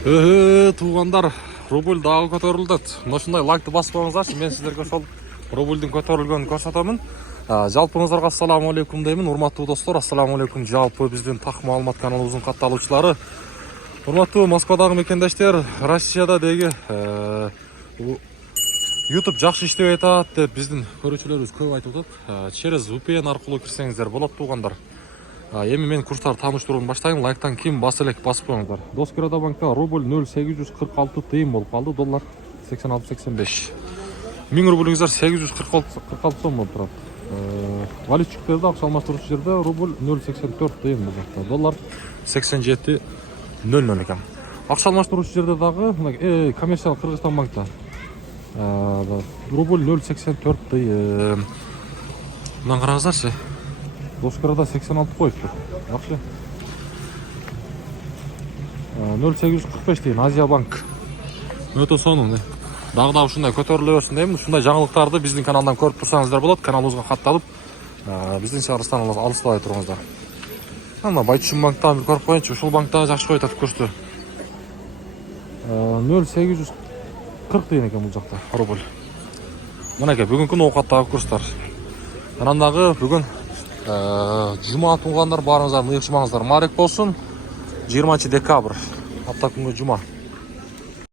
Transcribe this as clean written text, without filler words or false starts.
Туугандар, рубль дагы көтөрүлдүт. Ушундай лайкты басып коюңуздарчы. Мен сиздерге ошол рубльдин көтөрүлгөнүн көрсөтөмүн. Жалпыңыздарга ассаламу алейкум деймин. Урматтуу достор, ассаламу алейкум. Жалпы биздин Так маалымат каналыбыздын катталуучулары. Урматтуу Москвадагы мекендештер, Россияда деги YouTube жакшы иштебей атат деп биздин көрүүчүлөрүбүз көп айтып атат. Через VPN аркылуу кирсеңиздер болот туугандар. Эми мен курстар тааныштырууну баштайын. Лайктан ким баса элек басып коюңуздар. Доскирада банкта рубль 0,846 тыйын болуп калды, доллар 86,85. 1000 рубльңиздар 846 сом болуп турат. Валютчиктерде акча алмаштыруучу жерде рубль 0,84 тыйын бул жакта, доллар 87,00 экен. Акча алмаштыруучу жерде дагы коммерциялык Кыргызстан банкта рубль 0,84 тыйын. Мындан караңыздарчы. Доскирада 86 коюптур. Жакшы. 0,845 тыйын Азия банк. Өтө сонун. Дагы ушундай көтөрүлө берсин деймин. Ушундай жаңылыктарды биздин каналдан көрүп турсаңыздар болот. Каналыбызга катталып, биздин чыгарылыштан алыстабай туруңуздар. Ана Байтушун банктан көрүп коюнчу. Ушул банкта жакшы коюп атат курсту. 0,840 тыйын экен бул жакта рубль. Мынакей бүгүнкү оокаттагы курстар. Анан дагы бүгүн жума туугандар, баарыңыздар ыйыкчымаңыздар маарек болсун. 20 декабрь, апта күнгө жума.